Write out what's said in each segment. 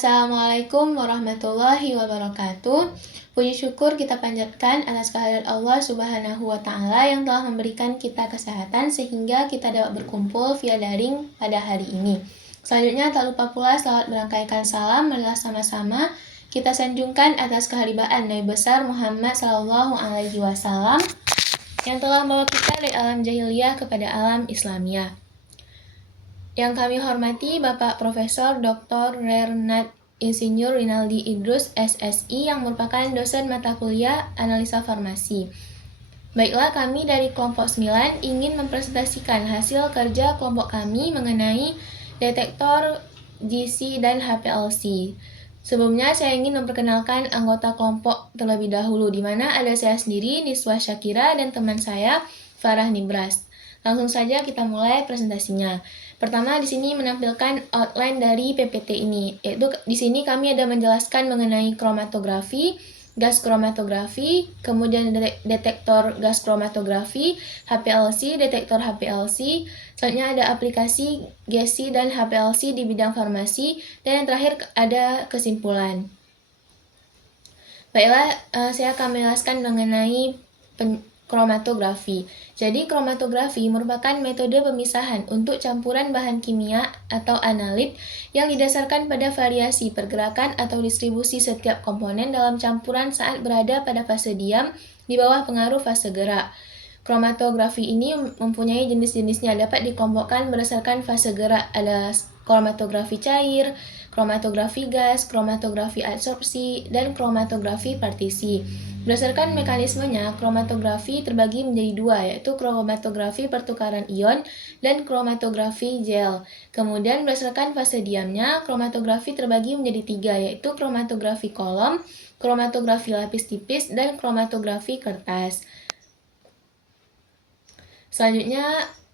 Assalamualaikum warahmatullahi wabarakatuh. Puji syukur kita panjatkan atas kehadirat Allah Subhanahu wa Ta'ala yang telah memberikan kita kesehatan sehingga kita dapat berkumpul via daring pada hari ini. Selanjutnya, tak lupa pula selawat merangkaikan salam marilah sama-sama kita sanjungkan atas keharibaan Nabi besar Muhammad Sallallahu Alaihi Wasallam yang telah membawa kita dari alam jahiliyah kepada alam Islamiyah. Yang kami hormati Bapak Profesor Dr. Renat Insinyur Rinaldi Idrus SSI yang merupakan dosen mata kuliah analisa farmasi. Baiklah, kami dari kelompok 9 ingin mempresentasikan hasil kerja kelompok kami mengenai detektor GC dan HPLC. Sebelumnya saya ingin memperkenalkan anggota kelompok terlebih dahulu, di mana ada saya sendiri, Niswa Syakira, dan teman saya, Farah Nibras. Langsung saja kita mulai presentasinya. Pertama, di sini menampilkan outline dari PPT ini, yaitu di sini kami ada menjelaskan mengenai kromatografi, gas kromatografi, kemudian detektor gas kromatografi, HPLC, detektor HPLC, selanjutnya ada aplikasi GC dan HPLC di bidang farmasi, dan yang terakhir ada kesimpulan. Baiklah, saya akan menjelaskan mengenai kromatografi. Jadi, kromatografi merupakan metode pemisahan untuk campuran bahan kimia atau analit yang didasarkan pada variasi pergerakan atau distribusi setiap komponen dalam campuran saat berada pada fase diam di bawah pengaruh fase gerak. Kromatografi ini mempunyai jenis-jenisnya, dapat dikelompokkan berdasarkan fase gerak. Ada kromatografi cair, kromatografi gas, kromatografi adsorpsi, dan kromatografi partisi. Berdasarkan mekanismenya, kromatografi terbagi menjadi dua, yaitu kromatografi pertukaran ion dan kromatografi gel. Kemudian berdasarkan fase diamnya, kromatografi terbagi menjadi tiga, yaitu kromatografi kolom, kromatografi lapis tipis, dan kromatografi kertas. Selanjutnya,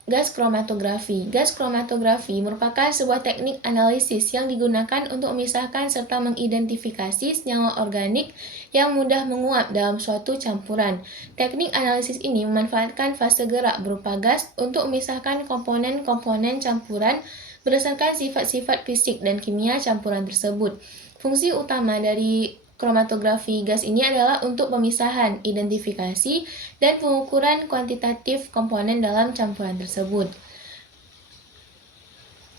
gas kromatografi. Gas kromatografi merupakan sebuah teknik analisis yang digunakan untuk memisahkan serta mengidentifikasi senyawa organik yang mudah menguap dalam suatu campuran. Teknik analisis ini memanfaatkan fase gerak berupa gas untuk memisahkan komponen-komponen campuran berdasarkan sifat-sifat fisik dan kimia campuran tersebut. Fungsi utama dari kromatografi gas ini adalah untuk pemisahan, identifikasi, dan pengukuran kuantitatif komponen dalam campuran tersebut.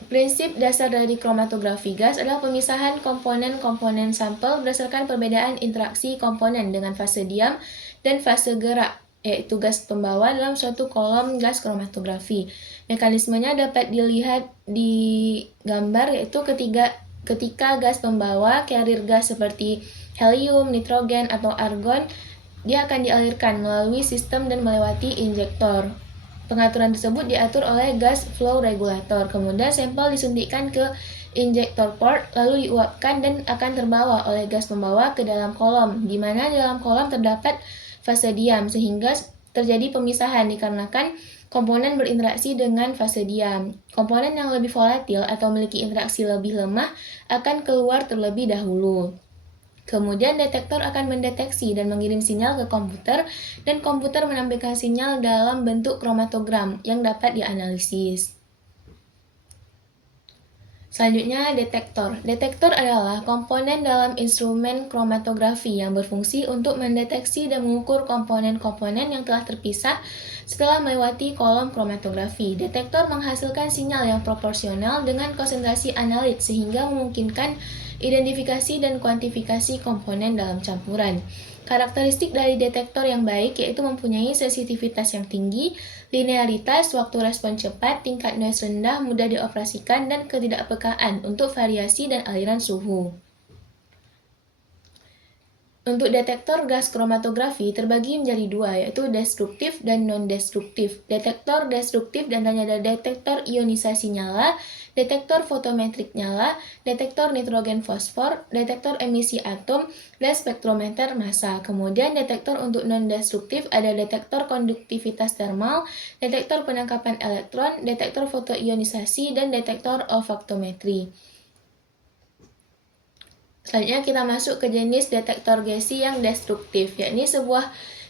Prinsip dasar dari kromatografi gas adalah pemisahan komponen-komponen sampel berdasarkan perbedaan interaksi komponen dengan fase diam dan fase gerak, yaitu gas pembawa dalam suatu kolom gas kromatografi. Mekanismenya dapat dilihat di gambar, yaitu ketika gas pembawa carrier gas seperti helium, nitrogen, atau argon, dia akan dialirkan melalui sistem dan melewati injektor. Pengaturan tersebut diatur oleh gas flow regulator. Kemudian sampel disuntikkan ke injektor port, lalu diuapkan dan akan terbawa oleh gas pembawa ke dalam kolom, di mana dalam kolom terdapat fase diam, sehingga terjadi pemisahan dikarenakan komponen berinteraksi dengan fase diam. Komponen yang lebih volatil atau memiliki interaksi lebih lemah akan keluar terlebih dahulu. Kemudian detektor akan mendeteksi dan mengirim sinyal ke komputer, dan komputer menampilkan sinyal dalam bentuk kromatogram yang dapat dianalisis. Selanjutnya, detektor. Detektor adalah komponen dalam instrumen kromatografi yang berfungsi untuk mendeteksi dan mengukur komponen-komponen yang telah terpisah setelah melewati kolom kromatografi. Detektor menghasilkan sinyal yang proporsional dengan konsentrasi analit sehingga memungkinkan identifikasi dan kuantifikasi komponen dalam campuran. Karakteristik dari detektor yang baik yaitu mempunyai sensitivitas yang tinggi, linearitas, waktu respon cepat, tingkat noise rendah, mudah dioperasikan, dan ketidakpekaan untuk variasi dan aliran suhu. Untuk detektor gas kromatografi terbagi menjadi dua, yaitu destruktif dan non-destruktif. Detektor destruktif diantaranya ada detektor ionisasi nyala, detektor fotometrik nyala, detektor nitrogen fosfor, detektor emisi atom, dan spektrometer massa. Kemudian detektor untuk non-destruktif ada detektor konduktivitas termal, detektor penangkapan elektron, detektor fotoionisasi, dan detektor olfaktometri. Selanjutnya kita masuk ke jenis detektor GC yang destruktif, yakni sebuah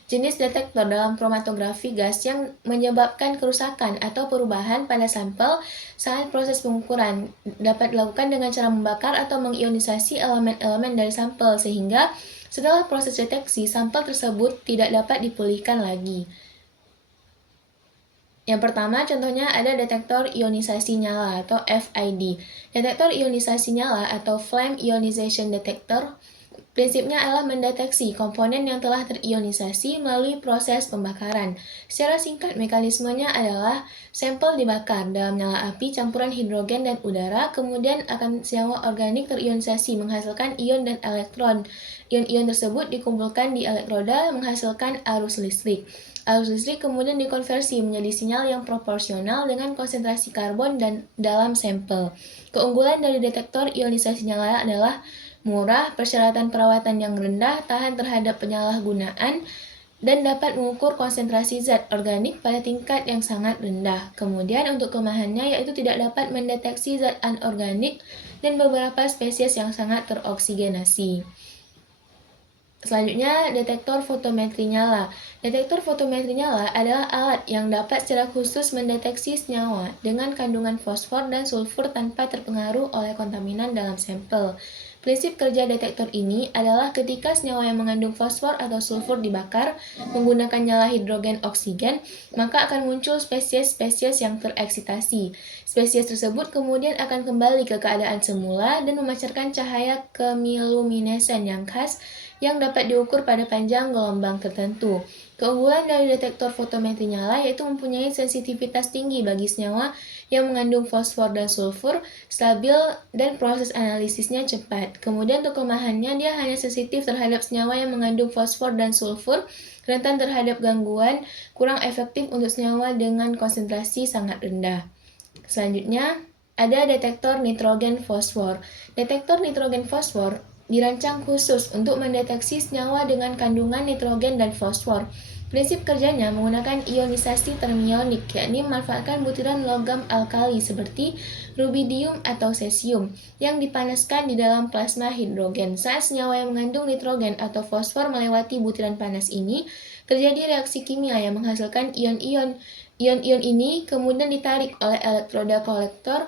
Jenis detektor dalam kromatografi gas yang menyebabkan kerusakan atau perubahan pada sampel saat proses pengukuran dapat dilakukan dengan cara membakar atau mengionisasi elemen-elemen dari sampel sehingga setelah proses deteksi sampel tersebut tidak dapat dipulihkan lagi. Yang pertama, contohnya ada detektor ionisasi nyala atau FID. Detektor ionisasi nyala atau Flame Ionization Detector prinsipnya adalah mendeteksi komponen yang telah terionisasi melalui proses pembakaran. Secara singkat, mekanismenya adalah sampel dibakar dalam nyala api campuran hidrogen dan udara, kemudian akan senyawa organik terionisasi menghasilkan ion dan elektron. Ion-ion tersebut dikumpulkan di elektroda menghasilkan arus listrik. Arus listrik kemudian dikonversi menjadi sinyal yang proporsional dengan konsentrasi karbon dan dalam sampel. Keunggulan dari detektor ionisasi nyala adalah murah, persyaratan perawatan yang rendah, tahan terhadap penyalahgunaan, dan dapat mengukur konsentrasi zat organik pada tingkat yang sangat rendah. Kemudian untuk kelemahannya yaitu tidak dapat mendeteksi zat anorganik dan beberapa spesies yang sangat teroksigenasi. Selanjutnya, detektor fotometri nyala. Detektor fotometri nyala adalah alat yang dapat secara khusus mendeteksi senyawa dengan kandungan fosfor dan sulfur tanpa terpengaruh oleh kontaminan dalam sampel. Prinsip kerja detektor ini adalah ketika senyawa yang mengandung fosfor atau sulfur dibakar menggunakan nyala hidrogen oksigen, maka akan muncul spesies-spesies yang tereksitasi. Spesies tersebut kemudian akan kembali ke keadaan semula dan memancarkan cahaya kemiluminesen yang khas yang dapat diukur pada panjang gelombang tertentu. Keunggulan dari detektor fotometri nyala yaitu mempunyai sensitivitas tinggi bagi senyawa yang mengandung fosfor dan sulfur, stabil, dan proses analisisnya cepat. Kemudian untuk kelemahannya, dia hanya sensitif terhadap senyawa yang mengandung fosfor dan sulfur, rentan terhadap gangguan, kurang efektif untuk senyawa dengan konsentrasi sangat rendah. Selanjutnya, ada detektor nitrogen fosfor. Detektor nitrogen fosfor dirancang khusus untuk mendeteksi senyawa dengan kandungan nitrogen dan fosfor. Prinsip kerjanya menggunakan ionisasi termionik, yakni memanfaatkan butiran logam alkali seperti rubidium atau cesium yang dipanaskan di dalam plasma hidrogen. Saat senyawa yang mengandung nitrogen atau fosfor melewati butiran panas ini, terjadi reaksi kimia yang menghasilkan ion-ion. Ion-ion ini kemudian ditarik oleh elektroda kolektor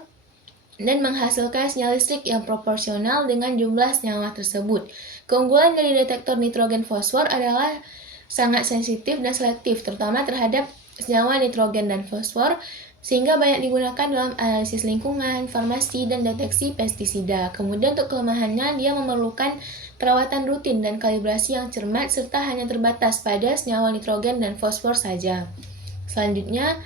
dan menghasilkan sinyal listrik yang proporsional dengan jumlah senyawa tersebut. Keunggulan dari detektor nitrogen fosfor adalah sangat sensitif dan selektif, terutama terhadap senyawa nitrogen dan fosfor, sehingga banyak digunakan dalam analisis lingkungan, farmasi, dan deteksi pestisida. Kemudian untuk kelemahannya, dia memerlukan perawatan rutin dan kalibrasi yang cermat, serta hanya terbatas pada senyawa nitrogen dan fosfor saja. Selanjutnya,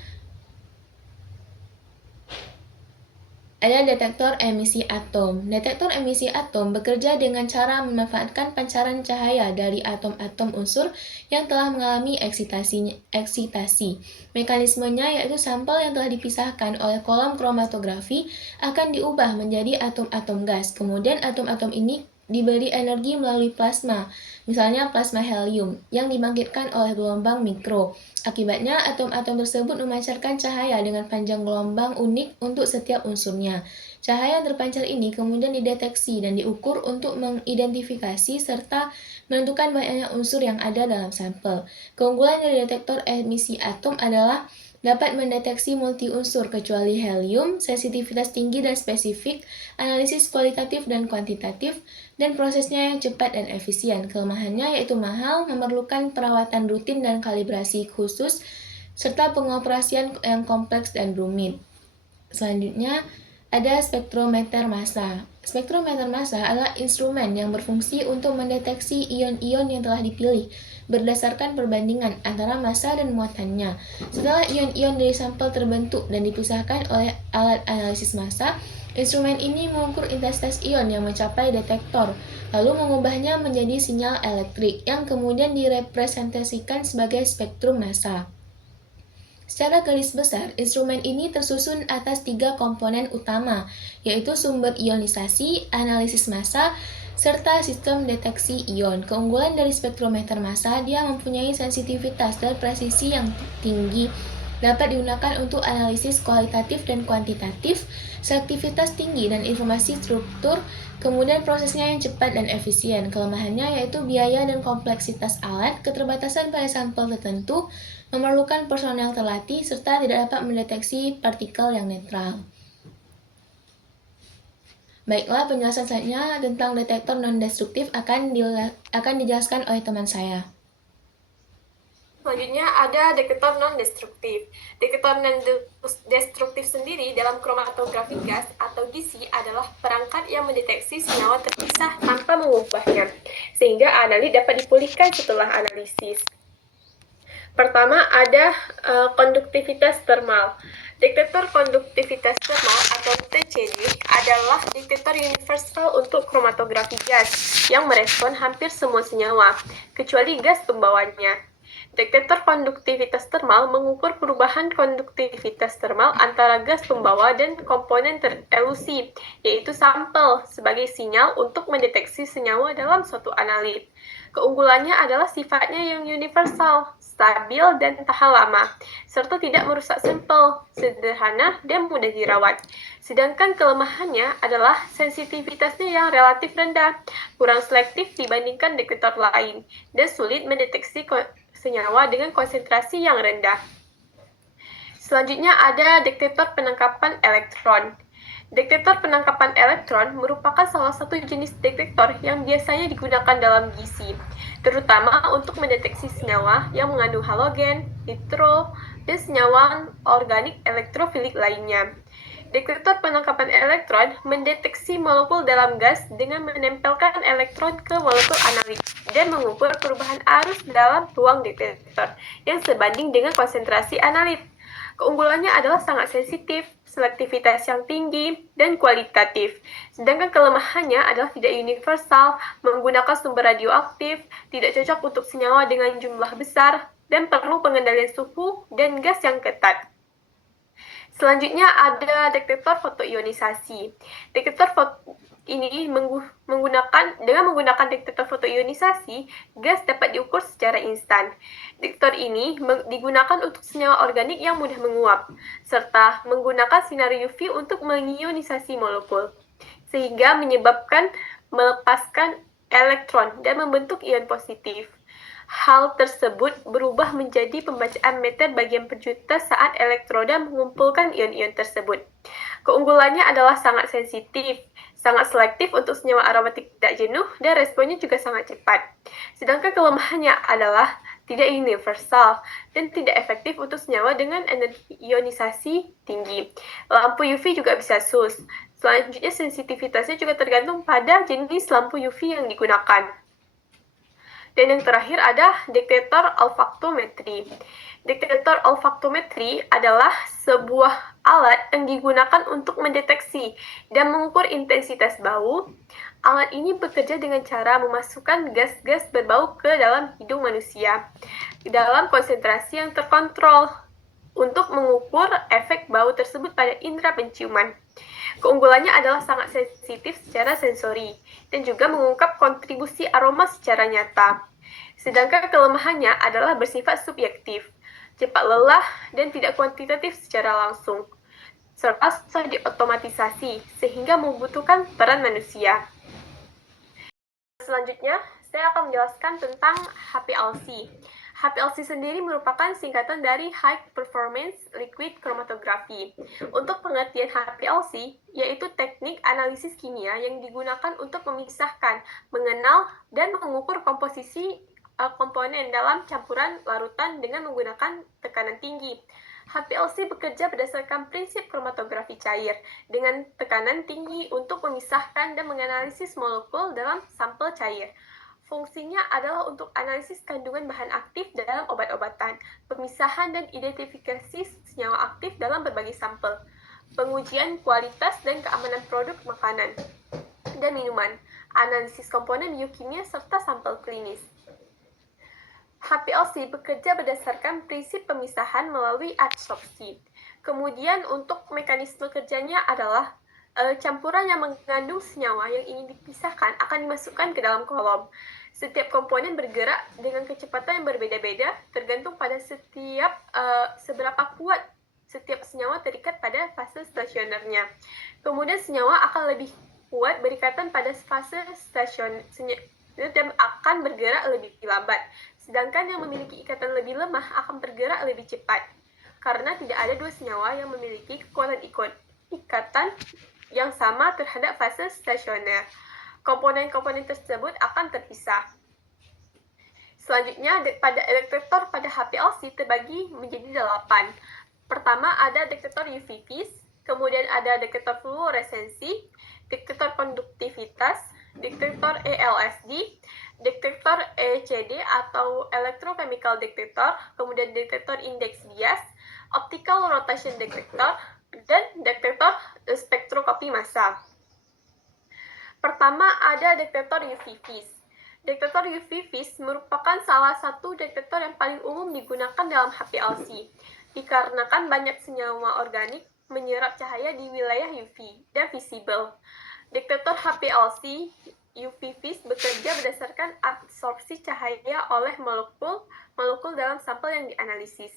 ada detektor emisi atom. Detektor emisi atom bekerja dengan cara memanfaatkan pancaran cahaya dari atom-atom unsur yang telah mengalami eksitasi. Mekanismenya yaitu sampel yang telah dipisahkan oleh kolom kromatografi akan diubah menjadi atom-atom gas. Kemudian atom-atom ini diberi energi melalui plasma, misalnya plasma helium, yang dibangkitkan oleh gelombang mikro. Akibatnya, atom-atom tersebut memancarkan cahaya dengan panjang gelombang unik untuk setiap unsurnya. Cahaya yang terpancar ini kemudian dideteksi dan diukur untuk mengidentifikasi serta menentukan banyaknya unsur yang ada dalam sampel. Keunggulan dari detektor emisi atom adalah dapat mendeteksi multi-unsur kecuali helium, sensitivitas tinggi dan spesifik, analisis kualitatif dan kuantitatif, dan prosesnya yang cepat dan efisien. Kelemahannya yaitu mahal, memerlukan perawatan rutin dan kalibrasi khusus, serta pengoperasian yang kompleks dan rumit. Selanjutnya, ada spektrometer massa. Spektrometer massa adalah instrumen yang berfungsi untuk mendeteksi ion-ion yang telah dipilih berdasarkan perbandingan antara massa dan muatannya. Setelah ion-ion dari sampel terbentuk dan dipisahkan oleh alat analisis massa, instrumen ini mengukur intensitas ion yang mencapai detektor, lalu mengubahnya menjadi sinyal elektrik yang kemudian direpresentasikan sebagai spektrum massa. Secara garis besar, instrumen ini tersusun atas 3 komponen utama, yaitu sumber ionisasi, analisis massa, serta sistem deteksi ion. Keunggulan dari spektrometer massa, dia mempunyai sensitivitas dan presisi yang tinggi, dapat digunakan untuk analisis kualitatif dan kuantitatif, selektivitas tinggi dan informasi struktur, kemudian prosesnya yang cepat dan efisien. Kelemahannya yaitu biaya dan kompleksitas alat, keterbatasan pada sampel tertentu, memerlukan personel terlatih, serta tidak dapat mendeteksi partikel yang netral. Baiklah, penjelasan selanjutnya tentang detektor non-destruktif akan dijelaskan oleh teman saya. Selanjutnya ada detektor non-destruktif. Detektor non-destruktif sendiri dalam kromatografi gas atau GC adalah perangkat yang mendeteksi senyawa terpisah tanpa mengubahnya, sehingga analit dapat dipulihkan setelah analisis. Pertama ada konduktivitas termal. Detektor konduktivitas termal atau TCD adalah detektor universal untuk kromatografi gas yang merespon hampir semua senyawa, kecuali gas pembawanya. Detektor konduktivitas termal mengukur perubahan konduktivitas termal antara gas pembawa dan komponen terelusi, yaitu sampel, sebagai sinyal untuk mendeteksi senyawa dalam suatu analit. Keunggulannya adalah sifatnya yang universal, stabil, dan tahan lama, serta tidak merusak sampel, sederhana, dan mudah dirawat. Sedangkan kelemahannya adalah sensitivitasnya yang relatif rendah, kurang selektif dibandingkan detektor lain, dan sulit mendeteksi senyawa dengan konsentrasi yang rendah. Selanjutnya ada detektor penangkapan elektron. Detektor penangkapan elektron merupakan salah satu jenis detektor yang biasanya digunakan dalam GC, terutama untuk mendeteksi senyawa yang mengandung halogen, nitro, dan senyawa organik elektrofilik lainnya. Detektor penangkapan elektron mendeteksi molekul dalam gas dengan menempelkan elektron ke molekul analit dan mengukur perubahan arus dalam ruang detektor yang sebanding dengan konsentrasi analit. Keunggulannya adalah sangat sensitif, selektivitas yang tinggi, dan kualitatif. Sedangkan kelemahannya adalah tidak universal, menggunakan sumber radioaktif, tidak cocok untuk senyawa dengan jumlah besar, dan perlu pengendalian suhu dan gas yang ketat. Selanjutnya ada detektor fotoionisasi. Detektor ini dengan menggunakan detektor fotoionisasi, gas dapat diukur secara instan. Detektor ini digunakan untuk senyawa organik yang mudah menguap, serta menggunakan sinar UV untuk mengionisasi molekul, sehingga menyebabkan melepaskan elektron dan membentuk ion positif. Hal tersebut berubah menjadi pembacaan meter bagian per juta saat elektroda mengumpulkan ion-ion tersebut. Keunggulannya adalah sangat sensitif, sangat selektif untuk senyawa aromatik tidak jenuh, dan responnya juga sangat cepat. Sedangkan kelemahannya adalah tidak universal dan tidak efektif untuk senyawa dengan energi ionisasi tinggi. Lampu UV juga bisa sus. Selanjutnya sensitivitasnya juga tergantung pada jenis lampu UV yang digunakan. Dan yang terakhir ada detektor olfaktometri. Detektor olfaktometri adalah sebuah alat yang digunakan untuk mendeteksi dan mengukur intensitas bau. Alat ini bekerja dengan cara memasukkan gas-gas berbau ke dalam hidung manusia dalam konsentrasi yang terkontrol untuk mengukur efek bau tersebut pada indera penciuman. Keunggulannya adalah sangat sensitif secara sensori dan juga mengungkap kontribusi aroma secara nyata. Sedangkan kelemahannya adalah bersifat subjektif, cepat lelah, dan tidak kuantitatif secara langsung, serta susah diotomatisasi sehingga membutuhkan peran manusia. Selanjutnya, saya akan menjelaskan tentang HPLC. HPLC sendiri merupakan singkatan dari High Performance Liquid Chromatography. Untuk pengertian HPLC, yaitu teknik analisis kimia yang digunakan untuk memisahkan, mengenal, dan mengukur komposisi komponen dalam campuran larutan dengan menggunakan tekanan tinggi. HPLC bekerja berdasarkan prinsip kromatografi cair dengan tekanan tinggi untuk memisahkan dan menganalisis molekul dalam sampel cair. Fungsinya adalah untuk analisis kandungan bahan aktif dalam obat-obatan, pemisahan dan identifikasi senyawa aktif dalam berbagai sampel, pengujian kualitas dan keamanan produk makanan dan minuman, analisis komponen biokimia serta sampel klinis. HPLC bekerja berdasarkan prinsip pemisahan melalui adsorpsi. Kemudian untuk mekanisme kerjanya adalah campuran yang mengandung senyawa yang ingin dipisahkan akan dimasukkan ke dalam kolom. Setiap komponen bergerak dengan kecepatan yang berbeda-beda tergantung pada seberapa kuat setiap senyawa terikat pada fase stasionernya. Kemudian senyawa akan lebih kuat berikatan pada fase stasioner dan akan bergerak lebih lambat. Sedangkan yang memiliki ikatan lebih lemah akan bergerak lebih cepat. Karena tidak ada dua senyawa yang memiliki kekuatan ikatan yang sama terhadap fase stasioner. Komponen-komponen tersebut akan terpisah. Selanjutnya, pada detektor pada HPLC terbagi menjadi 8. Pertama ada detektor UV vis, kemudian ada detektor fluoresensi, detektor konduktivitas, detektor ELSD, detektor ECD atau electrochemical detector, kemudian detektor indeks bias, optical rotation detector, dan detektor spektroskopi massa. Pertama ada detektor UV vis. Detektor UV vis merupakan salah satu detektor yang paling umum digunakan dalam HPLC, dikarenakan banyak senyawa organik menyerap cahaya di wilayah UV dan visible. Detektor HPLC UV vis bekerja berdasarkan absorpsi cahaya oleh molekul dalam sampel yang dianalisis.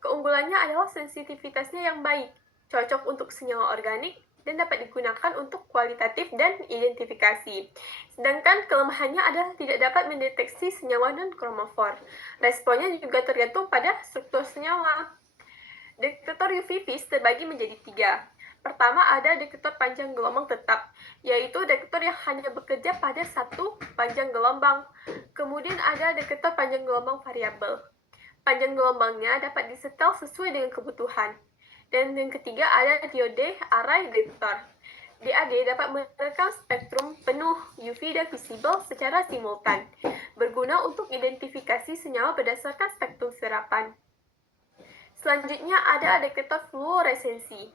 Keunggulannya adalah sensitivitasnya yang baik, cocok untuk senyawa organik, dan dapat digunakan untuk kualitatif dan identifikasi. Sedangkan kelemahannya adalah tidak dapat mendeteksi senyawa non-kromofor. Responnya juga tergantung pada struktur senyawa. Detektor UV vis terbagi menjadi 3. Pertama ada detektor panjang gelombang tetap, yaitu detektor yang hanya bekerja pada satu panjang gelombang. Kemudian ada detektor panjang gelombang variabel. Panjang gelombangnya dapat disetel sesuai dengan kebutuhan. Dan yang ketiga ada diode array detector. DAD dapat merekam spektrum penuh UV dan visible secara simultan, berguna untuk identifikasi senyawa berdasarkan spektrum serapan. Selanjutnya ada detektor fluoresensi.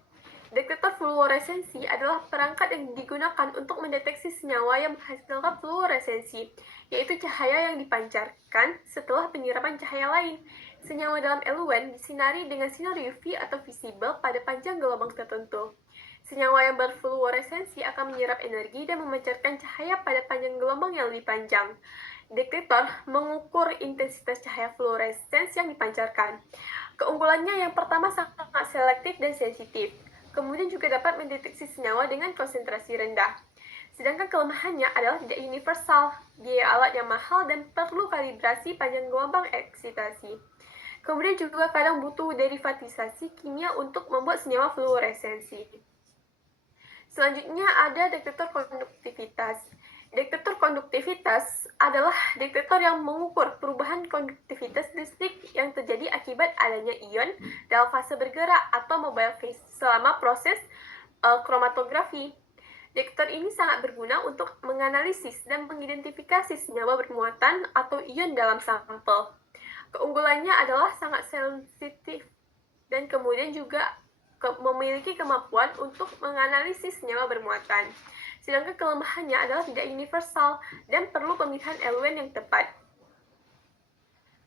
Detektor fluoresensi adalah perangkat yang digunakan untuk mendeteksi senyawa yang menghasilkan fluoresensi, yaitu cahaya yang dipancarkan setelah penyerapan cahaya lain. Senyawa dalam eluen disinari dengan sinar UV atau visible pada panjang gelombang tertentu. Senyawa yang berfluoresensi akan menyerap energi dan memancarkan cahaya pada panjang gelombang yang lebih panjang. Detektor mengukur intensitas cahaya fluoresens yang dipancarkan. Keunggulannya yang pertama sangat selektif dan sensitif. Kemudian juga dapat mendeteksi senyawa dengan konsentrasi rendah. Sedangkan kelemahannya adalah tidak universal, biaya alat yang mahal dan perlu kalibrasi panjang gelombang eksitasi. Kemudian juga kadang butuh derivatisasi kimia untuk membuat senyawa fluoresensi. Selanjutnya ada detektor konduktivitas. Detektor konduktivitas adalah detektor yang mengukur perubahan konduktivitas listrik yang terjadi akibat adanya ion dalam fase bergerak atau mobile phase selama proses kromatografi. Detektor ini sangat berguna untuk menganalisis dan mengidentifikasi senyawa bermuatan atau ion dalam sampel. Keunggulannya adalah sangat sensitif dan kemudian juga memiliki kemampuan untuk menganalisis senyawa bermuatan. Sedangkan kelemahannya adalah tidak universal dan perlu pemilihan eluen yang tepat.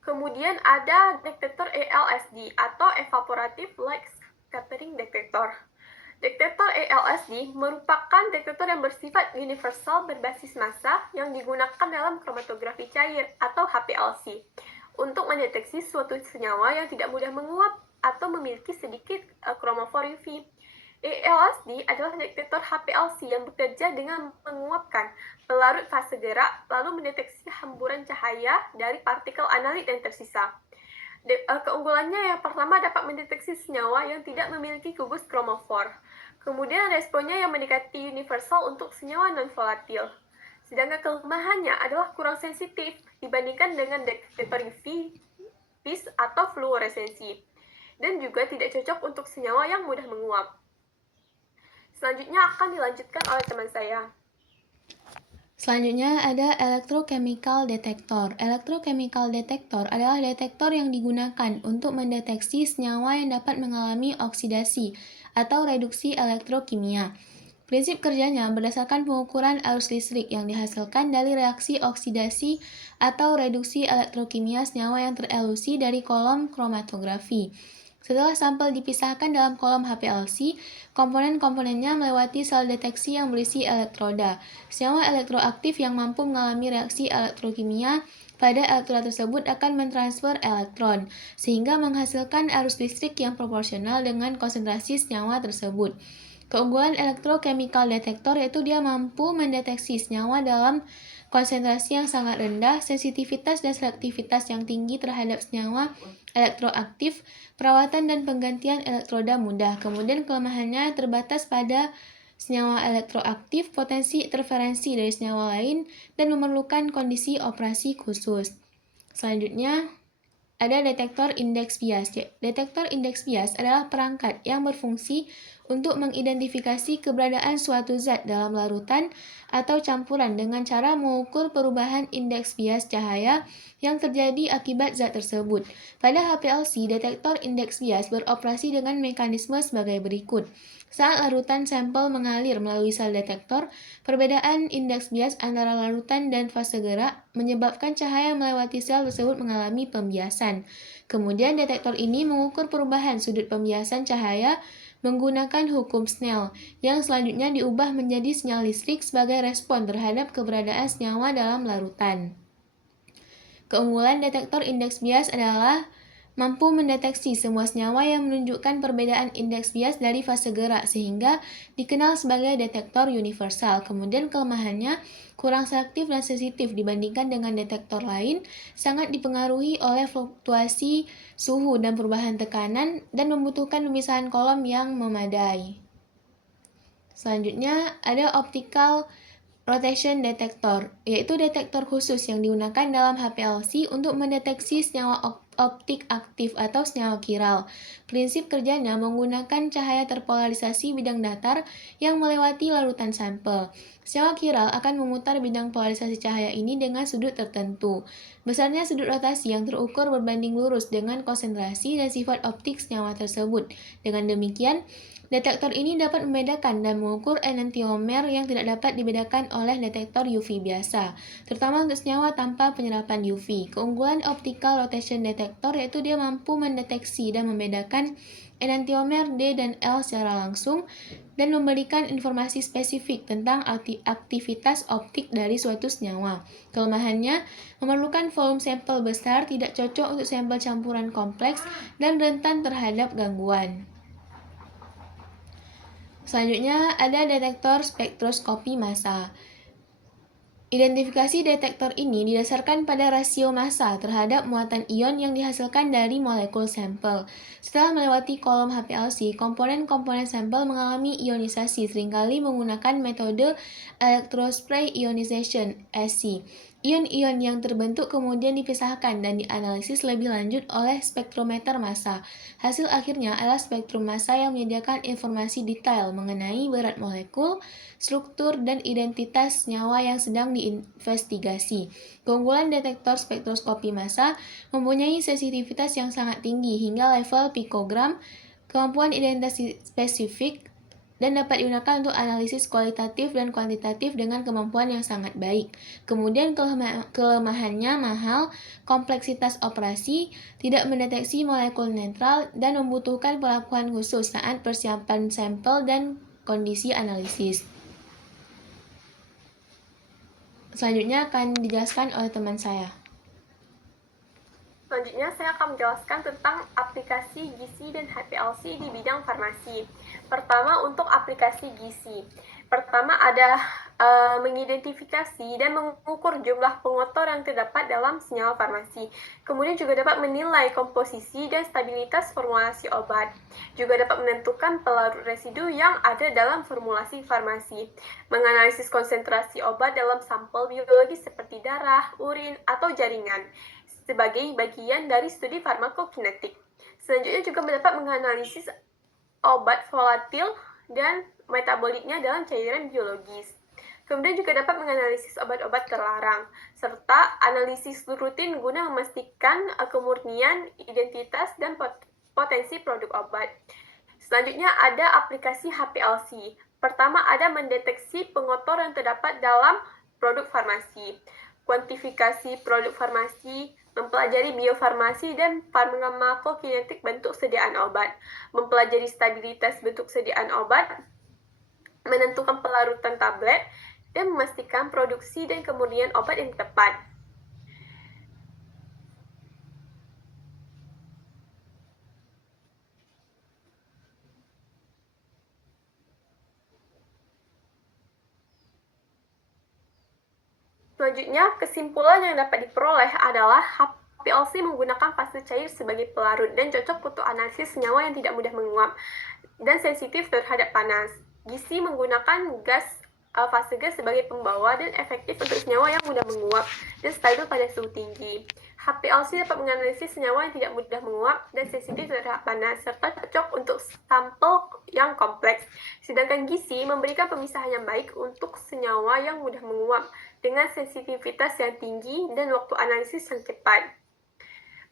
Kemudian ada detektor ELSD atau Evaporative Light Scattering Detector. Detektor ELSD merupakan detektor yang bersifat universal berbasis massa yang digunakan dalam kromatografi cair atau HPLC untuk mendeteksi suatu senyawa yang tidak mudah menguap atau memiliki sedikit kromofor UV. ELSD adalah detektor HPLC yang bekerja dengan menguapkan pelarut fase gerak lalu mendeteksi hamburan cahaya dari partikel analit yang tersisa. Keunggulannya yang pertama dapat mendeteksi senyawa yang tidak memiliki gugus kromofor. Kemudian responnya yang mendekati universal untuk senyawa non-volatil. Sedangkan kelemahannya adalah kurang sensitif dibandingkan dengan detektor UV vis atau fluoresensi, dan juga tidak cocok untuk senyawa yang mudah menguap. Selanjutnya akan dilanjutkan oleh teman saya. Selanjutnya ada electrochemical detector. Electrochemical detector adalah detektor yang digunakan untuk mendeteksi senyawa yang dapat mengalami oksidasi atau reduksi elektrokimia. Prinsip kerjanya berdasarkan pengukuran arus listrik yang dihasilkan dari reaksi oksidasi atau reduksi elektrokimia senyawa yang terelusi dari kolom kromatografi. Setelah sampel dipisahkan dalam kolom HPLC, komponen-komponennya melewati sel deteksi yang berisi elektroda. Senyawa elektroaktif yang mampu mengalami reaksi elektrokimia pada elektroda tersebut akan mentransfer elektron, sehingga menghasilkan arus listrik yang proporsional dengan konsentrasi senyawa tersebut. Keunggulan electrochemical detector yaitu dia mampu mendeteksi senyawa dalam konsentrasi yang sangat rendah, sensitivitas dan selektivitas yang tinggi terhadap senyawa elektroaktif, perawatan dan penggantian elektroda mudah. Kemudian kelemahannya terbatas pada senyawa elektroaktif, potensi interferensi dari senyawa lain, dan memerlukan kondisi operasi khusus. Selanjutnya, ada detektor indeks bias. Detektor indeks bias adalah perangkat yang berfungsi untuk mengidentifikasi keberadaan suatu zat dalam larutan atau campuran dengan cara mengukur perubahan indeks bias cahaya yang terjadi akibat zat tersebut. Pada HPLC, detektor indeks bias beroperasi dengan mekanisme sebagai berikut. Saat larutan sampel mengalir melalui sel detektor, perbedaan indeks bias antara larutan dan fase gerak menyebabkan cahaya melewati sel tersebut mengalami pembiasan. Kemudian detektor ini mengukur perubahan sudut pembiasan cahaya menggunakan hukum Snell, yang selanjutnya diubah menjadi sinyal listrik sebagai respon terhadap keberadaan senyawa dalam larutan. Keunggulan detektor indeks bias adalah mampu mendeteksi semua senyawa yang menunjukkan perbedaan indeks bias dari fase gerak, sehingga dikenal sebagai detektor universal. Kemudian kelemahannya kurang selektif dan sensitif dibandingkan dengan detektor lain, sangat dipengaruhi oleh fluktuasi suhu dan perubahan tekanan, dan membutuhkan pemisahan kolom yang memadai. Selanjutnya ada optical rotation detector, yaitu detektor khusus yang digunakan dalam HPLC untuk mendeteksi senyawa optik aktif atau senyawa kiral. Prinsip kerjanya menggunakan cahaya terpolarisasi bidang datar yang melewati larutan sampel. Senyawa kiral akan memutar bidang polarisasi cahaya ini dengan sudut tertentu. Besarnya sudut rotasi yang terukur berbanding lurus dengan konsentrasi dan sifat optik senyawa tersebut. Dengan demikian, detektor ini dapat membedakan dan mengukur enantiomer yang tidak dapat dibedakan oleh detektor UV biasa, terutama untuk senyawa tanpa penyerapan UV. Keunggulan optical rotation detector yaitu dia mampu mendeteksi dan membedakan enantiomer D dan L secara langsung dan memberikan informasi spesifik tentang aktivitas optik dari suatu senyawa. Kelemahannya memerlukan volume sampel besar, tidak cocok untuk sampel campuran kompleks, dan rentan terhadap gangguan. Selanjutnya ada detektor spektroskopi massa. Identifikasi detektor ini didasarkan pada rasio massa terhadap muatan ion yang dihasilkan dari molekul sampel. Setelah melewati kolom HPLC, komponen-komponen sampel mengalami ionisasi, seringkali menggunakan metode electrospray ionization (ESI). Ion-ion yang terbentuk kemudian dipisahkan dan dianalisis lebih lanjut oleh spektrometer massa. Hasil akhirnya adalah spektrum massa yang menyediakan informasi detail mengenai berat molekul, struktur, dan identitas senyawa yang sedang diinvestigasi. Keunggulan detektor spektroskopi massa mempunyai sensitivitas yang sangat tinggi hingga level pikogram, kemampuan identitas spesifik, dan dapat digunakan untuk analisis kualitatif dan kuantitatif dengan kemampuan yang sangat baik. Kemudian kelemahannya mahal, kompleksitas operasi, tidak mendeteksi molekul netral, dan membutuhkan perlakuan khusus saat persiapan sampel dan kondisi analisis. Selanjutnya akan dijelaskan oleh teman saya. Selanjutnya, saya akan menjelaskan tentang aplikasi gizi dan HPLC di bidang farmasi. Pertama, untuk aplikasi gizi. Pertama, ada mengidentifikasi dan mengukur jumlah pengotor yang terdapat dalam senyawa farmasi. Kemudian juga dapat menilai komposisi dan stabilitas formulasi obat. Juga dapat menentukan pelarut residu yang ada dalam formulasi farmasi. Menganalisis konsentrasi obat dalam sampel biologis seperti darah, urin, atau jaringan sebagai bagian dari studi farmakokinetik. Selanjutnya juga dapat menganalisis obat volatil dan metabolitnya dalam cairan biologis. Kemudian juga dapat menganalisis obat-obat terlarang, serta analisis rutin guna memastikan kemurnian, identitas, dan potensi produk obat. Selanjutnya ada aplikasi HPLC. Pertama ada mendeteksi pengotor yang terdapat dalam produk farmasi, kuantifikasi produk farmasi, mempelajari biofarmasi dan farmakokinetik bentuk sediaan obat, mempelajari stabilitas bentuk sediaan obat, menentukan pelarutan tablet, dan memastikan produksi dan kemurnian obat yang tepat. Selanjutnya, kesimpulan yang dapat diperoleh adalah HPLC menggunakan fase cair sebagai pelarut dan cocok untuk analisis senyawa yang tidak mudah menguap dan sensitif terhadap panas. Gizi menggunakan fase gas sebagai pembawa dan efektif untuk senyawa yang mudah menguap dan stabil pada suhu tinggi. HPLC dapat menganalisis senyawa yang tidak mudah menguap dan sensitif terhadap panas, serta cocok untuk sampel yang kompleks. Sedangkan gizi memberikan pemisahan yang baik untuk senyawa yang mudah menguap dengan sensitivitas yang tinggi dan waktu analisis yang cepat.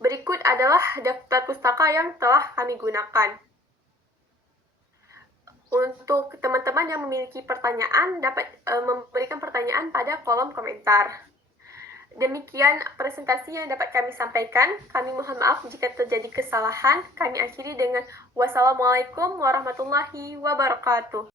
Berikut adalah daftar pustaka yang telah kami gunakan. Untuk teman-teman yang memiliki pertanyaan, dapat memberikan pertanyaan pada kolom komentar. Demikian presentasi yang dapat kami sampaikan. Kami mohon maaf jika terjadi kesalahan. Kami akhiri dengan wassalamualaikum warahmatullahi wabarakatuh.